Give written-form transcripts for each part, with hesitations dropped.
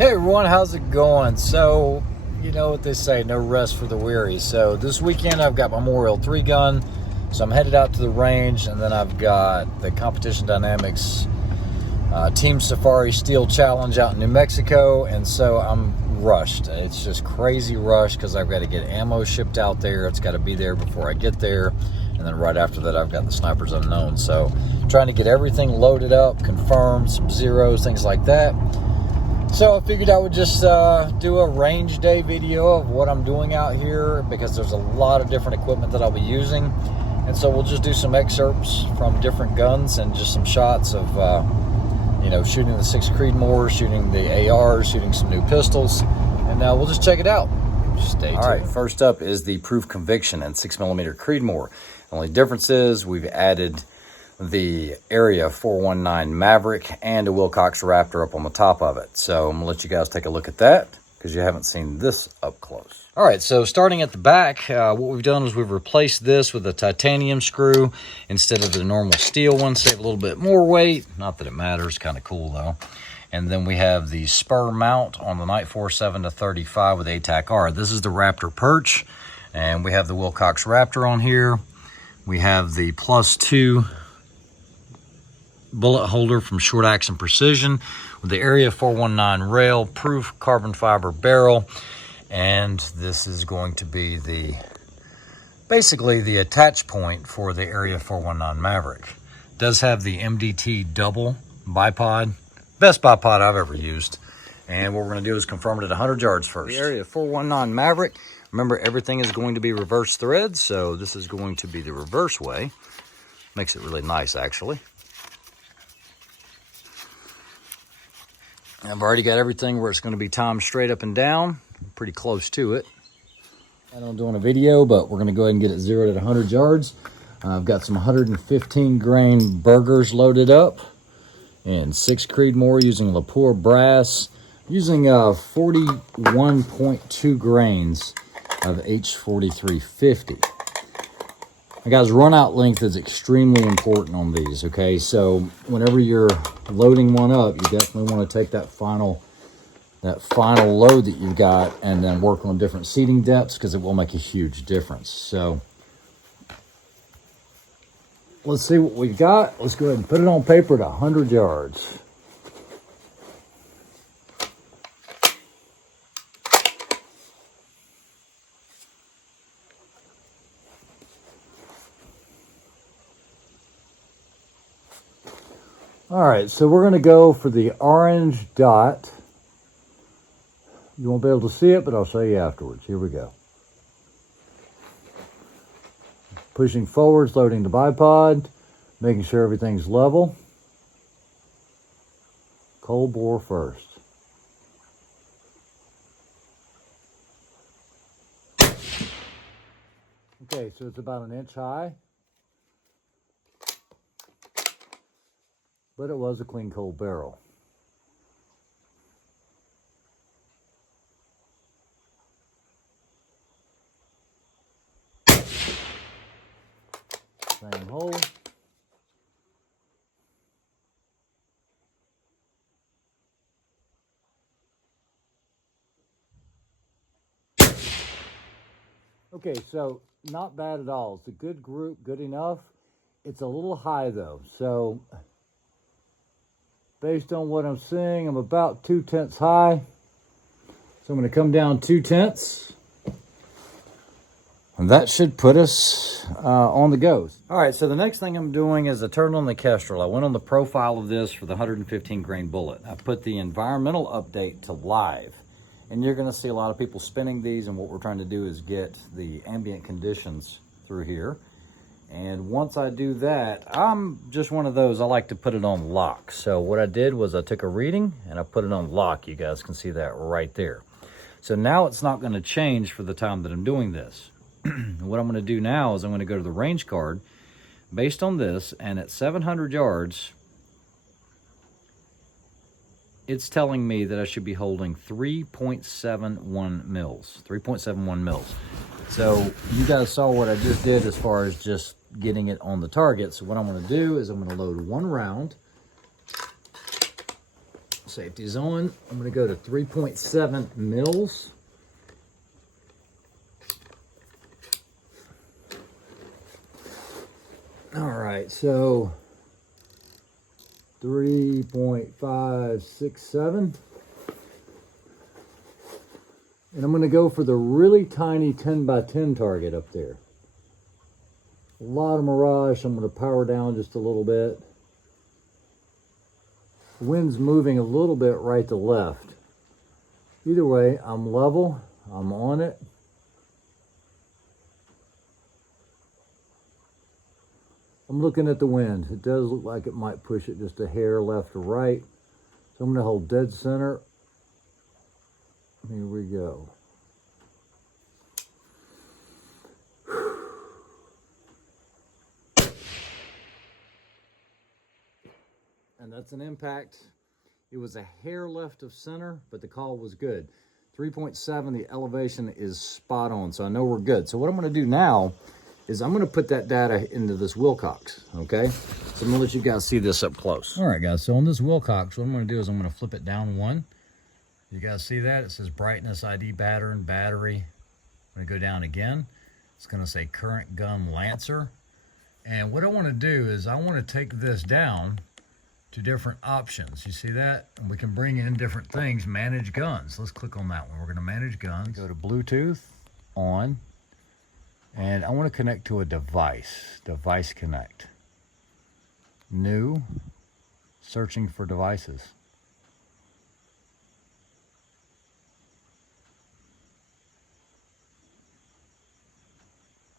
Hey everyone, how's it going? So, you know what they say, no rest for the weary. So this weekend I've got my Memorial 3 gun, so I'm headed out to the range, and then I've got the Competition Dynamics Team Safari Steel Challenge out in New Mexico, and so I'm rushed. It's just crazy rush because I've got to get ammo shipped out there. It's got to be there before I get there, and then right after that I've got the Snipers Unknown. So trying to get everything loaded up, confirmed, some zeros, things like that. So I figured I would just do a range day video of what I'm doing out here, because there's a lot of different equipment that I'll be using. And so we'll just do some excerpts from different guns and just some shots of, you know, shooting the 6 Creedmoor, shooting the AR, shooting some new pistols. And we'll just check it out. Just stay tuned. All right, first up is the Proof Conviction and 6mm Creedmoor. The only difference is we've added the Area 419 Maverick and a Wilcox Raptor up on the top of it. So I'm gonna let you guys take a look at that because you haven't seen this up close. All right, so starting at the back, what we've done is we've replaced this with a titanium screw instead of the normal steel one, save a little bit more weight. Not that it matters, kind of cool though. And then we have the spur mount on the Nightforce 7-35 with ATAC-R. This is the Raptor perch, and we have the Wilcox Raptor on here. We have the +2 bullet holder from Short Action Precision with the Area 419 rail, proof carbon fiber barrel, and this is going to be the basically the attach point for the Area 419 Maverick. It does have the MDT double bipod, best bipod I've ever used, and what we're going to do is confirm it at 100 yards first. The Area 419 Maverick, remember everything is going to be reverse thread, so this is going to be the reverse way. Makes it really nice actually. I've already got everything where it's going to be timed straight up and down. I'm pretty close to it. I don't doing a video, but we're going to go ahead and get it zeroed at 100 yards. I've got some 115 grain burgers loaded up and 6 Creedmoor using Lapua brass, using 41.2 grains of H4350. Guys, run out length is extremely important on these, okay? So whenever you're loading one up, you definitely want to take that final load that you've got and then work on different seating depths, because it will make a huge difference. So let's see what we've got. Let's go ahead and put it on paper at 100 yards. All right, so we're going to go for the orange dot. You won't be able to see it, but I'll show you afterwards. Here we go. Pushing forwards, loading the bipod, making sure everything's level. Cold bore first. Okay, so it's about 1 inch high. But it was a clean cold barrel. Same hole. Okay, so not bad at all. It's a good group, good enough. It's a little high though, so based on what I'm seeing, I'm about 2/10 high. So I'm going to come down 2/10. And that should put us on the go. All right, so the next thing I'm doing is I turned on the Kestrel. I went on the profile of this for the 115 grain bullet. I put the environmental update to live. And you're going to see a lot of people spinning these, and what we're trying to do is get the ambient conditions through here. And once I do that, I'm just one of those, I like to put it on lock. So what I did was I took a reading and I put it on lock. You guys can see that right there. So now it's not going to change for the time that I'm doing this. What I'm going to do now is I'm going to go to the range card based on this, and at 700 yards, it's telling me that I should be holding 3.71 mils. 3.71 mils. So you guys saw what I just did as far as just getting it on the target. So what I'm going to do is I'm going to load 1 round, Safety's on. I'm going to go to 3.7 mils. All right, so 3.567. And I'm going to go for the really tiny 10 by 10 target up there. A lot of mirage. I'm going to power down just a little bit. The wind's moving a little bit right to left. Either way, I'm level. I'm on it. I'm looking at the wind. It does look like it might push it just a hair left or right. So I'm going to hold dead center. Here we go. And that's an impact. It was a hair left of center, but the call was good. 3.7, the elevation is spot on, so I know we're good. So what I'm going to do now is I'm going to put that data into this Wilcox, okay? So I'm going to let you guys see this up close. All right, guys, so on this Wilcox, what I'm going to do is I'm going to flip it down one. You guys see that? It says brightness, ID pattern, battery. I'm going to go down again. It's going to say current gun Lancer. And what I want to do is I want to take this down to different options. You see that? And we can bring in different things, manage guns. Let's click on that one. We're going to manage guns. Go to Bluetooth, on. And I want to connect to a device. Device connect. New. Searching for devices.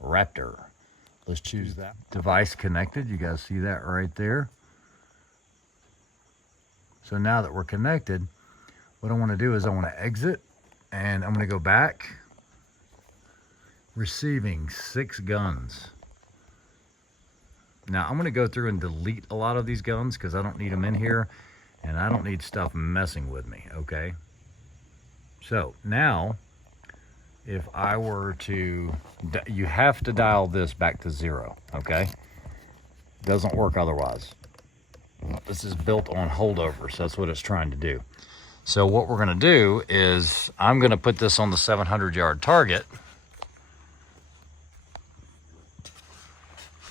Raptor. Let's choose that. Device connected. You guys see that right there? So now that we're connected, what I want to do is I want to exit and I'm going to go back. Receiving 6 guns. Now I'm going to go through and delete a lot of these guns because I don't need them in here and I don't need stuff messing with me, okay? So now if I were to, you have to dial this back to 0, okay? Doesn't work otherwise. This is built on holdover, so that's what it's trying to do. So what we're going to do is I'm going to put this on the 700-yard target.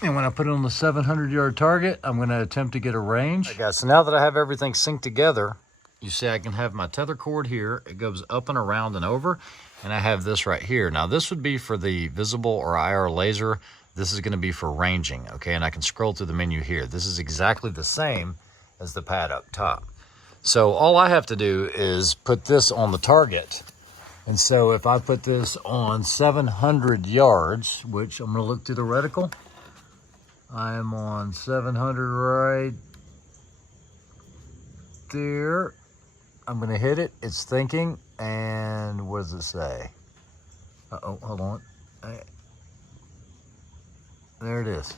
And when I put it on the 700-yard target, I'm going to attempt to get a range. All right, guys, so now that I have everything synced together, you see I can have my tether cord here. It goes up and around and over. And I have this right here. Now, this would be for the visible or IR laser. This is going to be for ranging, okay? And I can scroll through the menu here. This is exactly the same as the pad up top. So all I have to do is put this on the target. And so if I put this on 700 yards, which I'm going to look through the reticle, I am on 700 right there. I'm going to hit it. It's thinking. And what does it say? Uh-oh, hold on. There it is.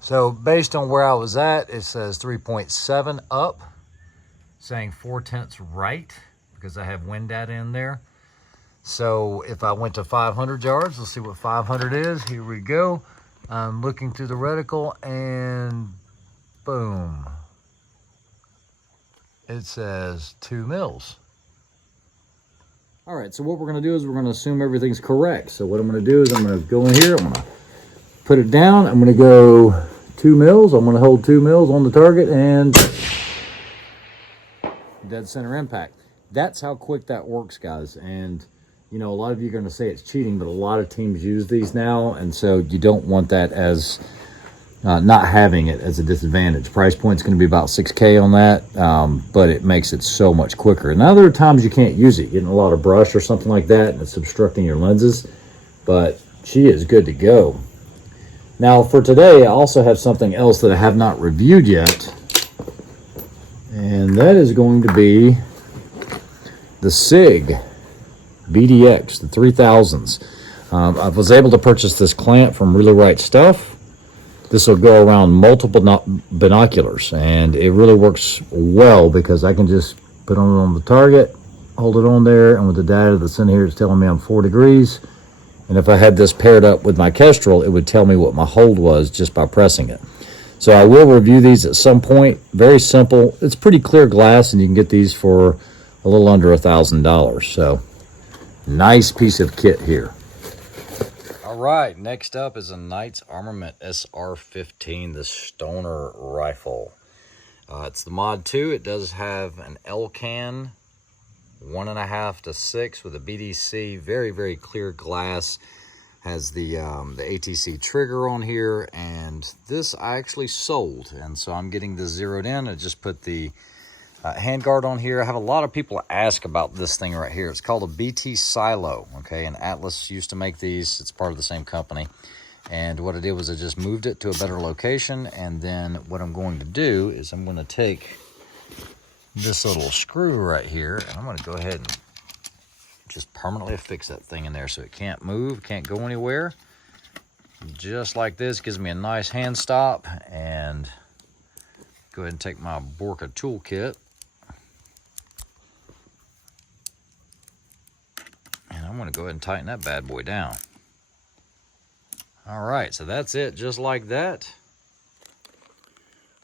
So based on where I was at, it says 3.7 up, saying 4/10 right, because I have wind data in there. So if I went to 500 yards, let's see what 500 is. Here we go. I'm looking through the reticle and boom. It says 2 mils. All right, so what we're going to do is we're going to assume everything's correct. So what I'm going to do is I'm going to go in here. I'm going to put it down. I'm going to go 2 mils. I'm going to hold 2 mils on the target and dead center impact. That's how quick that works, guys. And, you know, a lot of you are going to say it's cheating, but a lot of teams use these now. And so you don't want that as not having it as a disadvantage. Price point's going to be about $6K on that, but it makes it so much quicker. And other times you can't use it, getting a lot of brush or something like that, and it's obstructing your lenses. But she is good to go. Now for today, I also have something else that I have not reviewed yet, and that is going to be the Sig BDX, the 3000s. I was able to purchase this clamp from Really Right Stuff. This will go around multiple binoculars, and it really works well because I can just put it on the target, hold it on there, and with the data that's in here, it's telling me I'm 4 degrees. And if I had this paired up with my Kestrel, it would tell me what my hold was just by pressing it. So I will review these at some point. Very simple. It's pretty clear glass, and you can get these for a little under $1,000. So nice piece of kit here. All right, next up is a Knight's Armament SR-15, the Stoner rifle. It's the Mod 2. It does have an L-can, 1.5 to 6 with a BDC. Very, very clear glass. Has the ATC trigger on here, and this I actually sold, and so I'm getting this zeroed in. I just put the handguard on here. I have a lot of people ask about this thing right here. It's called a BT Silo, okay, and Atlas used to make these. It's part of the same company, and what I did was I just moved it to a better location, and then what I'm going to do is I'm going to take this little screw right here, and I'm going to go ahead and just permanently affix that thing in there so it can't move, can't go anywhere. Just like this, gives me a nice hand stop. And go ahead and take my Borka toolkit, and I'm going to go ahead and tighten that bad boy down. All right, so that's it, just like that.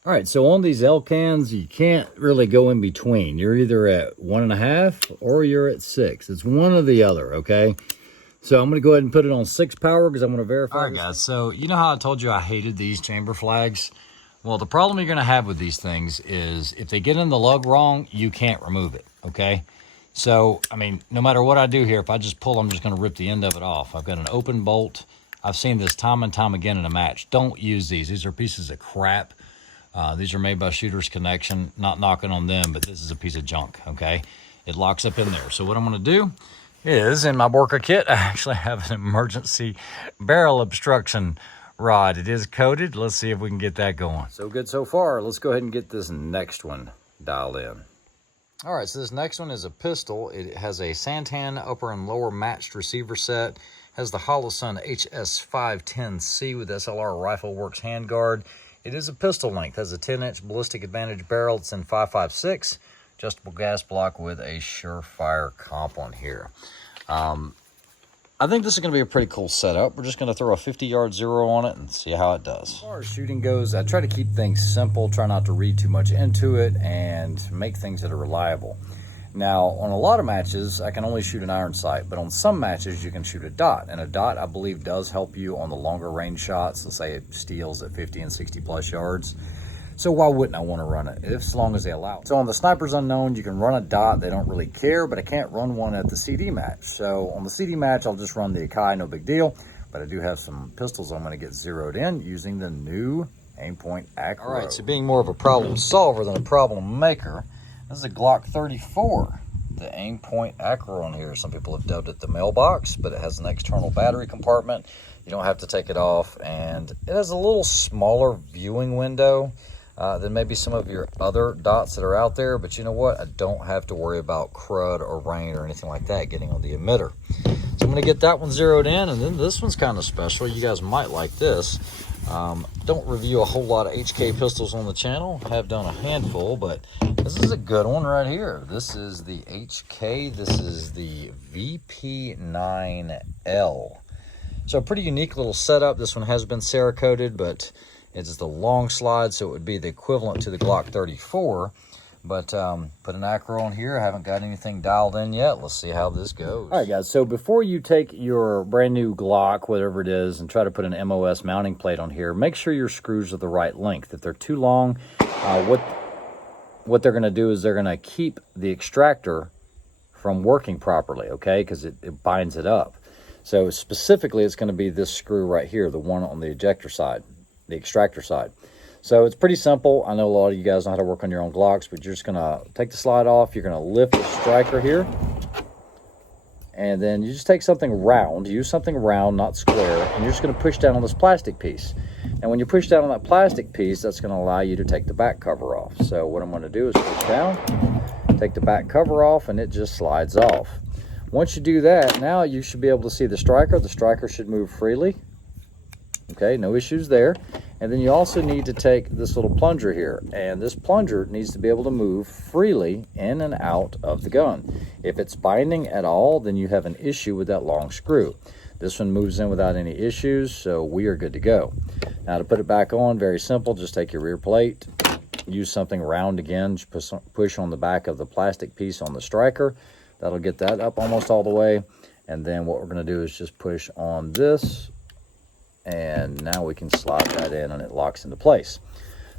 All right, so on these L-cans, you can't really go in between. You're either at 1.5 or you're at 6. It's one or the other, okay? So I'm going to go ahead and put it on 6 power because I'm going to verify. All right, guys, so you know how I told you I hated these chamber flags? Well, the problem you're going to have with these things is if they get in the lug wrong, you can't remove it, okay? So, I mean, no matter what I do here, if I just pull, I'm just going to rip the end of it off. I've got an open bolt. I've seen this time and time again in a match. Don't use these. These are pieces of crap. These are made by Shooters Connection. Not knocking on them, but this is a piece of junk, okay? It locks up in there. So what I'm going to do is, in my Borka kit, I actually have an emergency barrel obstruction rod. It is coated. Let's see if we can get that going. So good so far. Let's go ahead and get this next one dialed in. All right, so this next one is a pistol. It has a Santan upper and lower matched receiver set. Has the Holosun HS510C with SLR Rifle Works handguard. It is a pistol length, has a 10-inch ballistic advantage barrel. It's in 5.56, adjustable gas block with a Surefire comp on here. I think this is going to be a pretty cool setup. We're just going to throw a 50-yard zero on it and see how it does. As far as shooting goes, I try to keep things simple, try not to read too much into it, and make things that are reliable. Now, on a lot of matches, I can only shoot an iron sight, but on some matches, you can shoot a dot. And a dot, I believe, does help you on the longer range shots. Let's say it steals at 50 and 60 plus yards. So why wouldn't I want to run it, as long as they allow it? So on the Snipers Unknown, you can run a dot. They don't really care, but I can't run one at the CD match. So on the CD match, I'll just run the Akai, no big deal. But I do have some pistols I'm going to get zeroed in using the new Aimpoint Acro. All right, so being more of a problem solver than a problem maker, this is a Glock 34, the Aimpoint Acro on here. Some people have dubbed it the mailbox, but it has an external battery compartment. You don't have to take it off, and it has a little smaller viewing window than maybe some of your other dots that are out there. But you know what? I don't have to worry about crud or rain or anything like that getting on the emitter. So I'm going to get that one zeroed in, and then this one's kind of special. You guys might like this. Don't review a whole lot of HK pistols on the channel. Have done a handful, but this is a good one right here. This is the HK. This is the VP9L. So a pretty unique little setup. This one has been Cerakoted, but it's the long slide, so it would be the equivalent to the Glock 34. But put an Acro on here. I haven't got anything dialed in yet. Let's see how this goes. All right, guys. So before you take your brand new Glock, whatever it is, and try to put an MOS mounting plate on here, make sure your screws are the right length. If they're too long, what they're going to do is they're going to keep the extractor from working properly, okay? Because it binds it up. So specifically, it's going to be this screw right here, the one on the ejector side, the extractor side. So it's pretty simple. I know a lot of you guys know how to work on your own Glocks, but you're just going to take the slide off. You're going to lift the striker here. And then you just take something round. Use something round, not square. And you're just going to push down on this plastic piece. And when you push down on that plastic piece, that's going to allow you to take the back cover off. So what I'm going to do is push down, take the back cover off, and it just slides off. Once you do that, now you should be able to see the striker. The striker should move freely. Okay, no issues there. And then you also need to take this little plunger here, and this plunger needs to be able to move freely in and out of the gun. If it's binding at all, then you have an issue with that long screw. This one moves in without any issues, so we are good to go. Now to put it back on, very simple. Just take your rear plate, use something round again, just push on the back of the plastic piece on the striker. That'll get that up almost all the way. And then what we're going to do is just push on this, and now we can slide that in and it locks into place.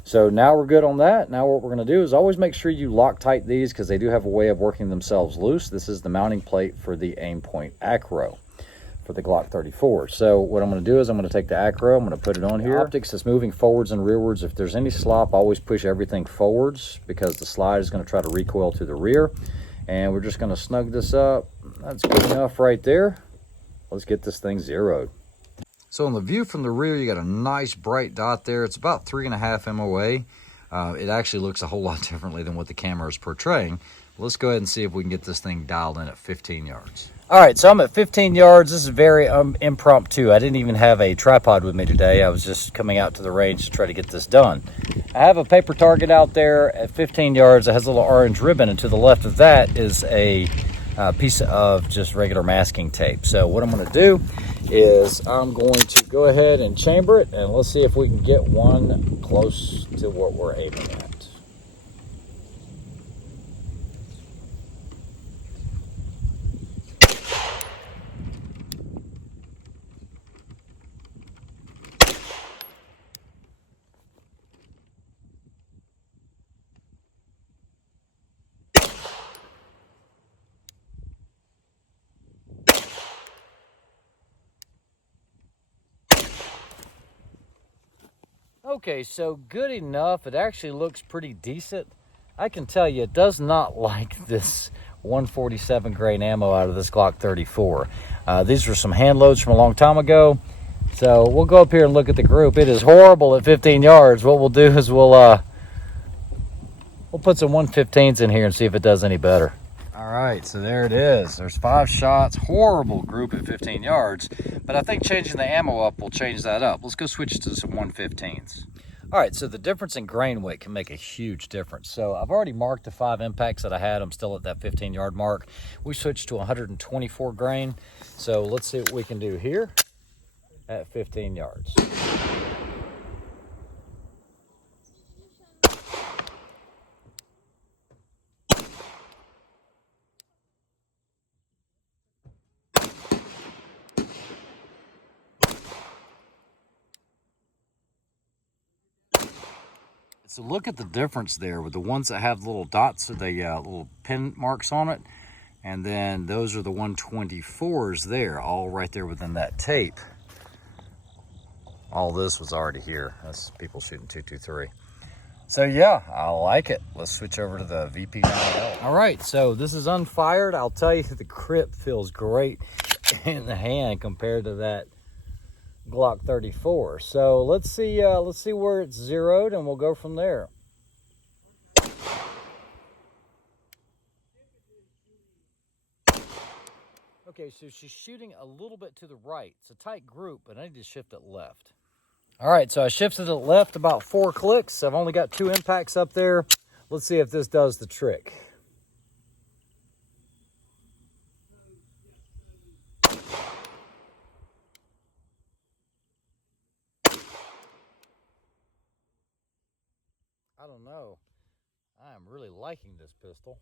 So now we're good on that. Now what we're going to do is always make sure you Loctite these, because they do have a way of working themselves loose. This is the mounting plate for the Aimpoint Acro for the Glock 34. So what I'm going to do is I'm going to take the Acro, I'm going to put it on here. Optics is moving forwards and rearwards. If there's any slop, always push everything forwards, because the slide is going to try to recoil to the rear. And we're just going to snug this up. That's good enough right there. Let's get this thing zeroed. So on the view from the rear, you got a nice bright dot there. It's about 3.5 MOA. It actually looks a whole lot differently than what the camera is portraying. Let's go ahead and see if we can get this thing dialed in at 15 yards. All right, so I'm at 15 yards. This is very impromptu. I didn't even have a tripod with me today. I was just coming out to the range to try to get this done. I have a paper target out there at 15 yards. It has a little orange ribbon, and to the left of that is a piece of just regular masking tape. So what I'm going to do is I'm going to go ahead and chamber it, and let's see if we can get one close to what we're aiming at. Okay, so good enough. It actually looks pretty decent. I can tell you, it does not like this 147 grain ammo out of this Glock 34. These were some hand loads from a long time ago. So we'll go up here and look at the group. It is horrible at 15 yards. What we'll do is we'll put some 115s in here and see if it does any better. All right, so there it is. There's 5 shots. Horrible group at 15 yards. But I think changing the ammo up will change that up. Let's go switch to some 115s. All right, so the difference in grain weight can make a huge difference. So I've already marked the 5 impacts that I had. I'm still at that 15-yard mark. We switched to 124 grain. So let's see what we can do here at 15 yards. So look at the difference there with the ones that have little dots, or the little pin marks on it. And then those are the 124s there, all right there within that tape. All this was already here. That's people shooting 223. So yeah, I like it. Let's switch over to the VP9L. All right, so this is unfired. I'll tell you, the grip feels great in the hand compared to that Glock 34. So let's see where it's zeroed, and we'll go from there. Okay, so she's shooting a little bit to the right. It's a tight group, but I need to shift it left. All right, so I shifted it left about 4 clicks. I've only got 2 impacts up there. Let's see if this does the trick. I don't know. I am really liking this pistol.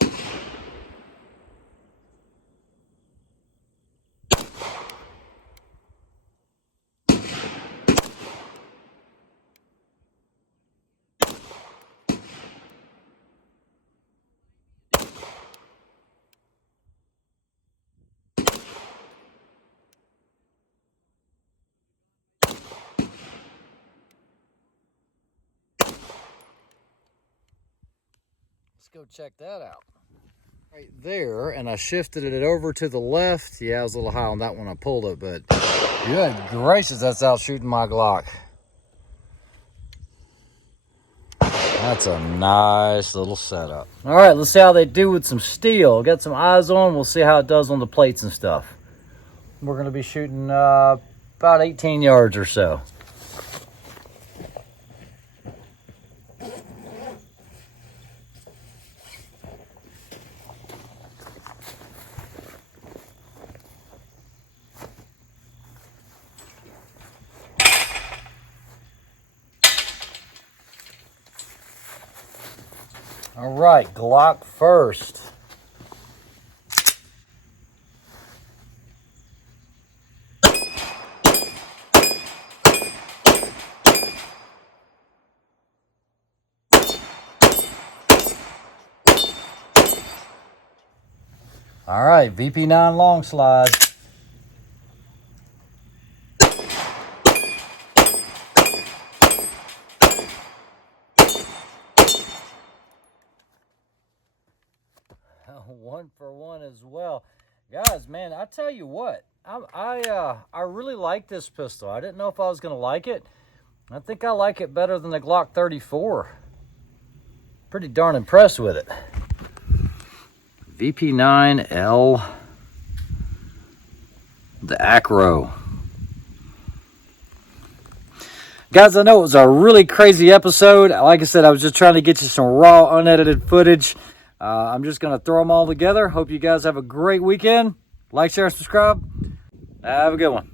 Let's go check that out. Right there, and I shifted it over to the left. Yeah, I was a little high on that one. I pulled it, but good gracious, that's out shooting my Glock. That's a nice little setup. All right, let's see how they do with some steel. Got some eyes on. We'll see how it does on the plates and stuff. We're going to be shooting about 18 yards or so. All right, Glock first. All right, VP9 long slide. One for one as well. Guys, man, I tell you what, I really like this pistol. I didn't know if I was going to like it. I think I like it better than the Glock 34. Pretty darn impressed with it. VP9L, the Acro. Guys, I know it was a really crazy episode. Like I said, I was just trying to get you some raw, unedited footage. I'm just going to throw them all together. Hope you guys have a great weekend. Like, share, and subscribe. Have a good one.